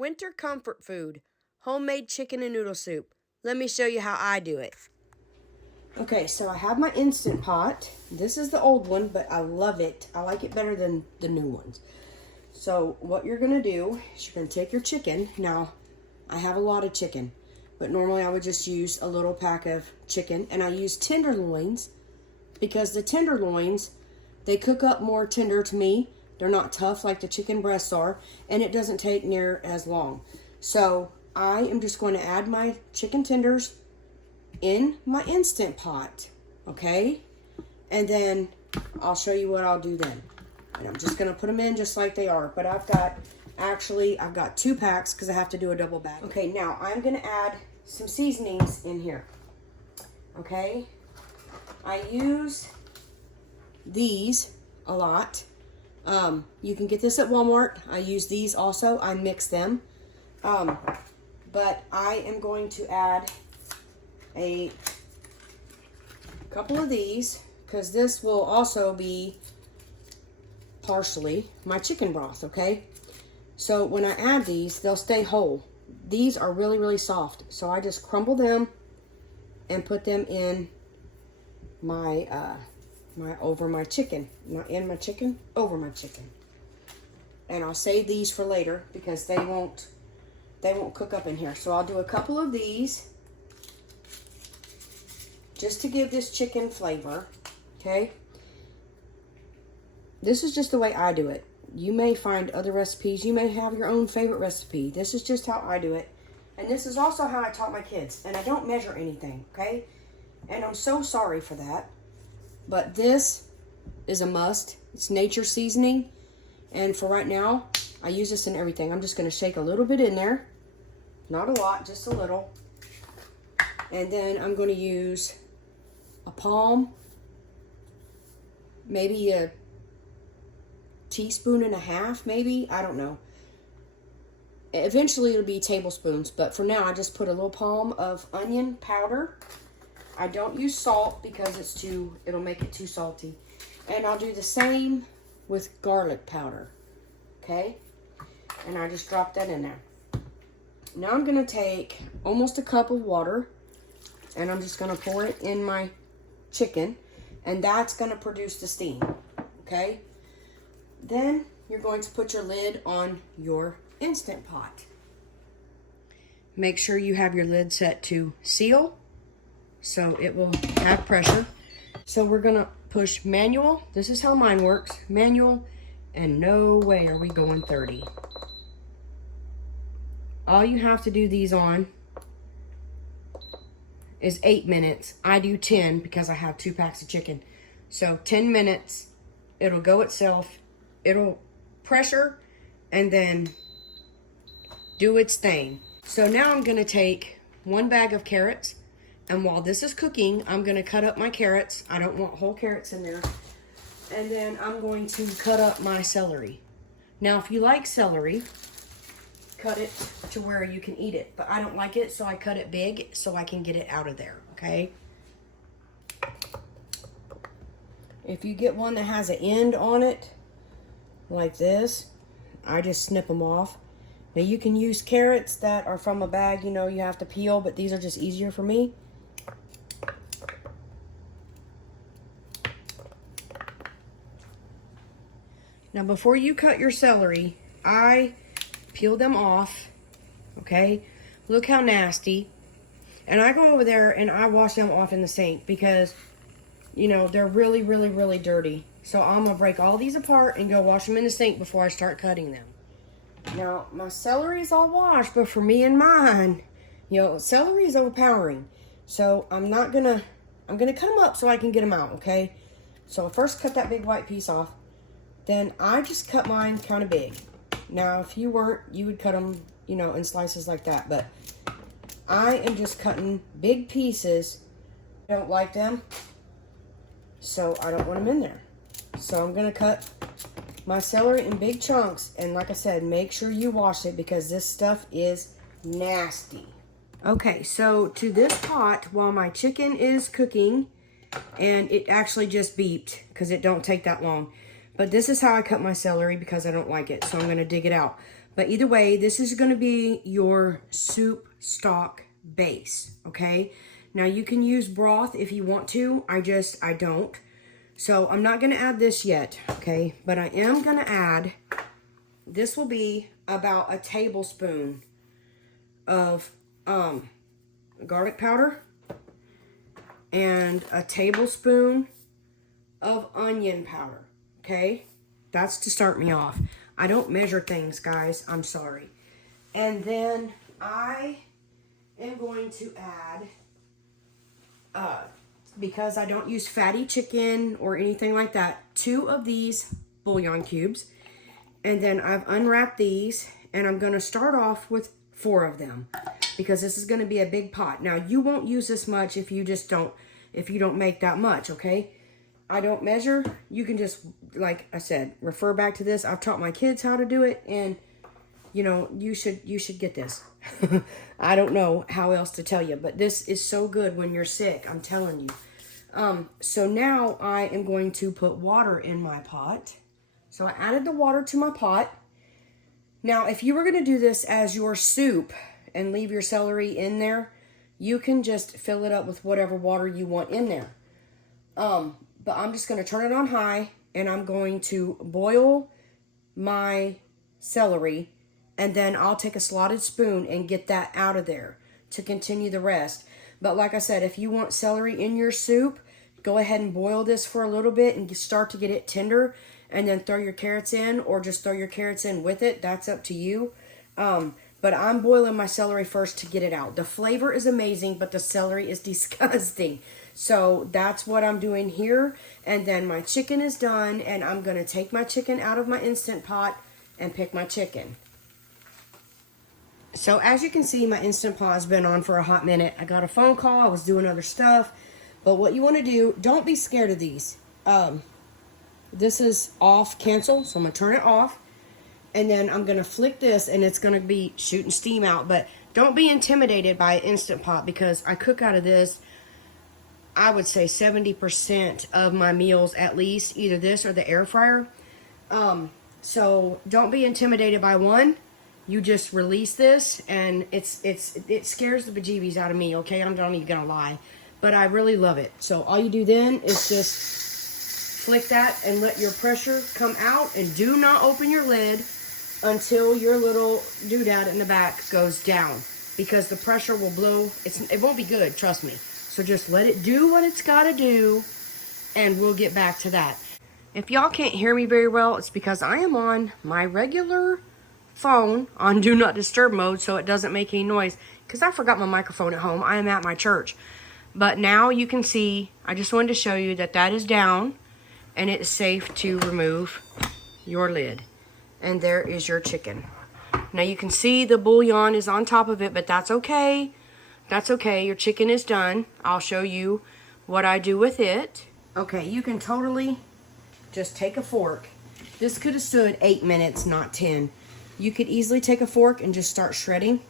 Winter comfort food, homemade chicken and noodle soup. Let me show you how I do it. Okay, so I have my Instant Pot. This is the old one, but I love it. I like it better than the new ones. So what you're going to do is you're going to take your chicken. Now, I have a lot of chicken, but normally I would just use a little pack of chicken. And I use tenderloins because the tenderloins, they cook up more tender to me. They're not tough like the chicken breasts are, and it doesn't take near as long. So I am just going to add my chicken tenders in my Instant Pot, okay? And then I'll show you what I'll do then. And I'm just going to put them in just like they are. But I've got 2 packs because I have to do a double bag. Okay, now I'm going to add some seasonings in here, okay? I use these a lot. You can get this at Walmart. I use these also. I mix them. But I am going to add a couple of these because this will also be partially my chicken broth, okay? So when I add these, they'll stay whole. These are really, really soft. So I just crumble them and put them in my over my chicken. Not in my chicken, over my chicken. And I'll save these for later because they won't cook up in here. So I'll do a couple of these just to give this chicken flavor, okay? This is just the way I do it. You may find other recipes. You may have your own favorite recipe. This is just how I do it. And this is also how I taught my kids. And I don't measure anything, okay? And I'm so sorry for that. But this is a must. It's nature seasoning. And for right now, I use this in everything. I'm just going to shake a little bit in there. Not a lot, just a little. And then I'm going to use a palm, maybe a teaspoon and a half, maybe. I don't know. Eventually it'll be tablespoons, but for now I just put a little palm of onion powder. I don't use salt because it'll make it too salty. And I'll do the same with garlic powder, okay? And I just drop that in there. Now I'm gonna take almost a cup of water and I'm just gonna pour it in my chicken, and that's gonna produce the steam, okay? Then you're going to put your lid on your Instant Pot. Make sure you have your lid set to seal so it will have pressure. So we're gonna push manual. This is how mine works, manual, and no way are we going 30. All you have to do these on is 8 minutes. I do 10 because I have 2 packs of chicken. So 10 minutes, it'll go itself. It'll pressure and then do its thing. So now I'm gonna take 1 bag of carrots, and while this is cooking, I'm gonna cut up my carrots. I don't want whole carrots in there. And then I'm going to cut up my celery. Now, if you like celery, cut it to where you can eat it. But I don't like it, so I cut it big so I can get it out of there, okay? If you get one that has an end on it, like this, I just snip them off. Now you can use carrots that are from a bag, you know, you have to peel, but these are just easier for me. Now before you cut your celery, I peel them off, okay? Look how nasty. And I go over there and I wash them off in the sink because, you know, they're really, really, really dirty. So I'm gonna break all these apart and go wash them in the sink before I start cutting them. Now, my celery is all washed, but for me and mine, you know, celery is overpowering. So I'm gonna cut them up so I can get them out, okay? So I first cut that big white piece off. Then I just cut mine kind of big. Now, if you weren't, you would cut them, you know, in slices like that. But I am just cutting big pieces. I don't like them, so I don't want them in there. So I'm gonna cut my celery in big chunks, and like I said, make sure you wash it because this stuff is nasty. Okay, so to this pot, while my chicken is cooking, and it actually just beeped because it don't take that long. But this is how I cut my celery because I don't like it, so I'm gonna dig it out. But either way, this is going to be your soup stock base, okay? Now you can use broth if you want to. I don't. So I'm not going to add this yet, okay? But I am going to add, this will be about a tablespoon of garlic powder and a tablespoon of onion powder, okay? That's to start me off. I don't measure things, guys. I'm sorry. And then I am going to add, because I don't use fatty chicken or anything like that, 2 of these bouillon cubes. And then I've unwrapped these, and I'm going to start off with 4 of them because this is going to be a big pot. Now, you won't use this much if you don't make that much, okay? I don't measure. You can just, like I said, refer back to this. I've taught my kids how to do it, and you know, you should get this. I don't know how else to tell you, but this is so good when you're sick, I'm telling you. So now I am going to put water in my pot. So I added the water to my pot. Now, if you were going to do this as your soup and leave your celery in there, you can just fill it up with whatever water you want in there. But I'm just going to turn it on high, and I'm going to boil my celery, and then I'll take a slotted spoon and get that out of there to continue the rest. But like I said, if you want celery in your soup, go ahead and boil this for a little bit and start to get it tender, and then throw your carrots in, or just throw your carrots in with it. That's up to you. But I'm boiling my celery first to get it out. The flavor is amazing, but the celery is disgusting. So that's what I'm doing here. And then my chicken is done, and I'm going to take my chicken out of my Instant Pot and pick my chicken. So as you can see, my Instant Pot has been on for a hot minute. I got a phone call. I was doing other stuff. But what you want to do, don't be scared of these. This is off, cancel. So I'm going to turn it off. And then I'm going to flick this, and it's going to be shooting steam out. But don't be intimidated by an Instant Pot, because I cook out of this, I would say 70% of my meals at least, either this or the air fryer. So don't be intimidated by one. You just release this, and it scares the bejeebies out of me, okay? I'm not even going to lie. But I really love it. So all you do then is just flick that and let your pressure come out, and do not open your lid until your little doodad in the back goes down, because the pressure will blow. It won't be good, trust me. So just let it do what it's got to do, and we'll get back to that. If y'all can't hear me very well, it's because I am on my regular phone on Do Not Disturb mode, so it doesn't make any noise, because I forgot my microphone at home. I am at my church. But now you can see, I just wanted to show you that that is down, and it is safe to remove your lid. And there is your chicken. Now you can see the bouillon is on top of it, but that's okay. That's okay. Your chicken is done. I'll show you what I do with it. Okay, you can totally just take a fork. This could have stood 8 minutes, not 10. You could easily take a fork and just start shredding.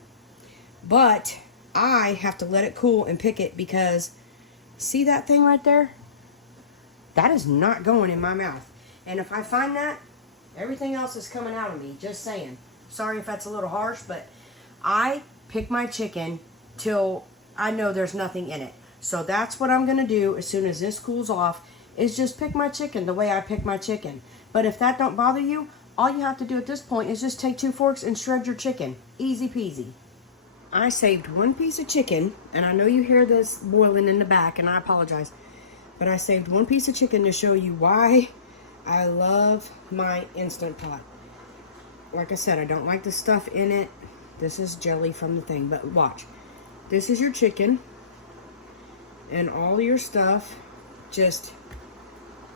But I have to let it cool and pick it, because see that thing right there? That is not going in my mouth. And if I find that, everything else is coming out of me, just saying. Sorry if that's a little harsh, but I pick my chicken till I know there's nothing in it. So that's what I'm going to do as soon as this cools off, is just pick my chicken the way I pick my chicken. But if that don't bother you, all you have to do at this point is just take 2 forks and shred your chicken. Easy peasy. I saved 1 piece of chicken, and I know you hear this boiling in the back, and I apologize. But I saved 1 piece of chicken to show you why I love my Instant Pot. Like I said, I don't like the stuff in it. This is jelly from the thing, but watch. This is your chicken, and all your stuff, just,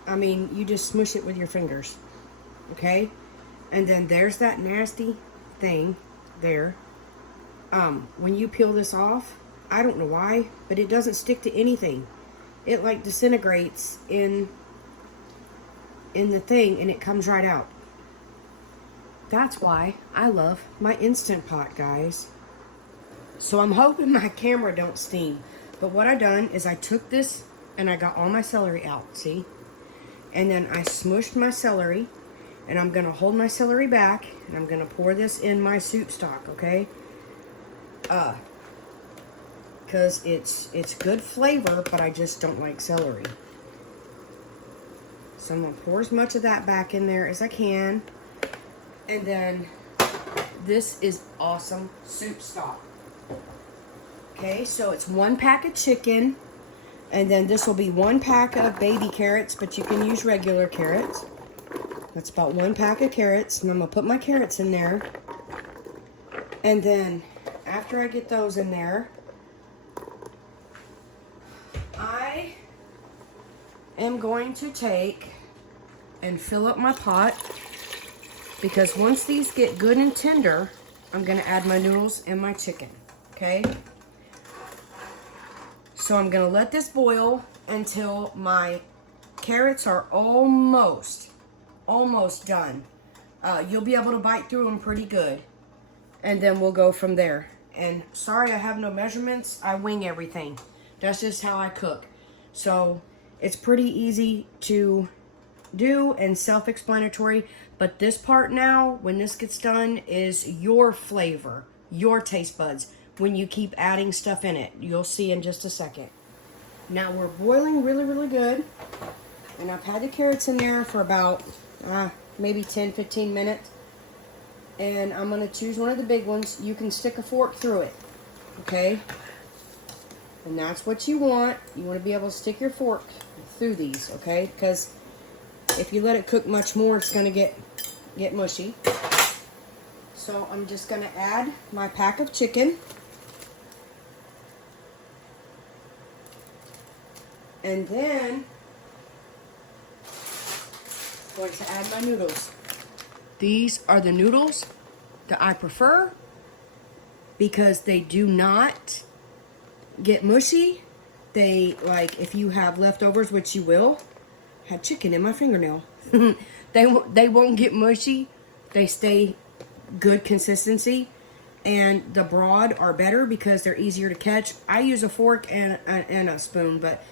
I mean, you just smush it with your fingers, okay? And then there's that nasty thing there. When you peel this off, I don't know why, but it doesn't stick to anything. It like disintegrates in the thing, and it comes right out. That's why I love my Instant Pot, guys. So I'm hoping my camera don't steam. But what I done is I took this and I got all my celery out, see? And then I smushed my celery, and I'm gonna hold my celery back, And I'm gonna pour this in my soup stock, okay? Because it's good flavor, but I just don't like celery. So I'm gonna pour as much of that back in there as I can. And then this is awesome soup stock. Okay, so it's 1 pack of chicken, and then this will be 1 pack of baby carrots, but you can use regular carrots. That's about 1 pack of carrots, and I'm gonna put my carrots in there. And then after I get those in there, I am going to take and fill up my pot, because once these get good and tender, I'm gonna add my noodles and my chicken, okay? So I'm gonna let this boil until my carrots are almost done. You'll be able to bite through them pretty good. And then we'll go from there. And sorry, I have no measurements. I wing everything. That's just how I cook. So it's pretty easy to do and self-explanatory. But this part now, when this gets done, is your flavor, your taste buds. When you keep adding stuff in it, you'll see in just a second. Now we're boiling really, really good. And I've had the carrots in there for about maybe 10-15 minutes. And I'm going to choose one of the big ones. You can stick a fork through it, okay? And that's what you want. You want to be able to stick your fork through these, okay? Because if you let it cook much more, it's going to get mushy. So I'm just going to add my pack of chicken. And then I'm going to add my noodles. These are the noodles that I prefer because they do not get mushy. They, like, if you have leftovers, which you will, had chicken in my fingernail. They won't get mushy. They stay good consistency. And the broad are better because they're easier to catch. I use a fork and a spoon, but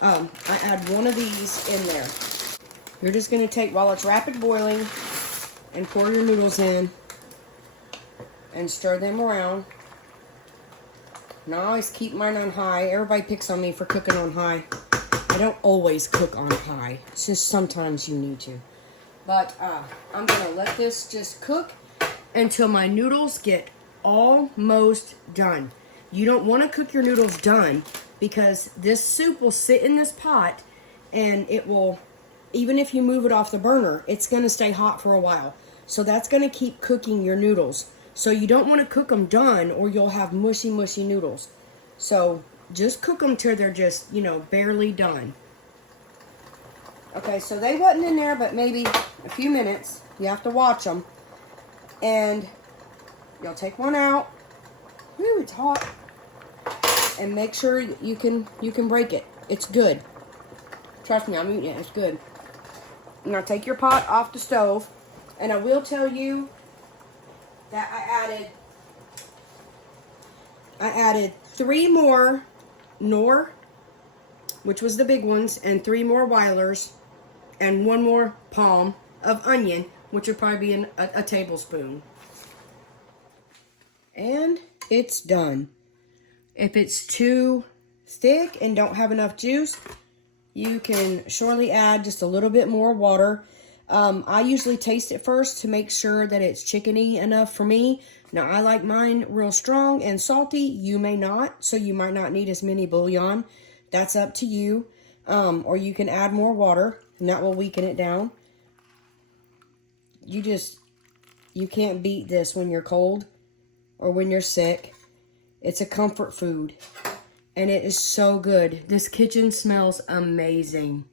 I add one of these in there. You're just going to take, while it's rapid boiling, and pour your noodles in and stir them around. And I always keep mine on high. Everybody picks on me for cooking on high. I don't always cook on high. It's just sometimes you need to. But I'm going to let this just cook until my noodles get almost done. You don't want to cook your noodles done because this soup will sit in this pot and it will, even if you move it off the burner, it's going to stay hot for a while. So that's going to keep cooking your noodles. So you don't want to cook them done or you'll have mushy, mushy noodles. So just cook them till they're just, you know, barely done. Okay, so they wasn't in there but maybe a few minutes. You have to watch them. And you'll take one out. Woo, it's hot. And make sure you can break it. It's good. Trust me, I'm eating it. It's good. Now take your pot off the stove. And I will tell you that I added 3 more Knorr, which was the big ones, and 3 more Weilers, and 1 more palm of onion, which would probably be a tablespoon. And it's done. If it's too thick and don't have enough juice, you can surely add just a little bit more water. I usually taste it first to make sure that it's chickeny enough for me. Now, I like mine real strong and salty. You may not, so you might not need as many bouillon. That's up to you. Or you can add more water, and that will weaken it down. You can't beat this when you're cold or when you're sick. It's a comfort food, and it is so good. This kitchen smells amazing.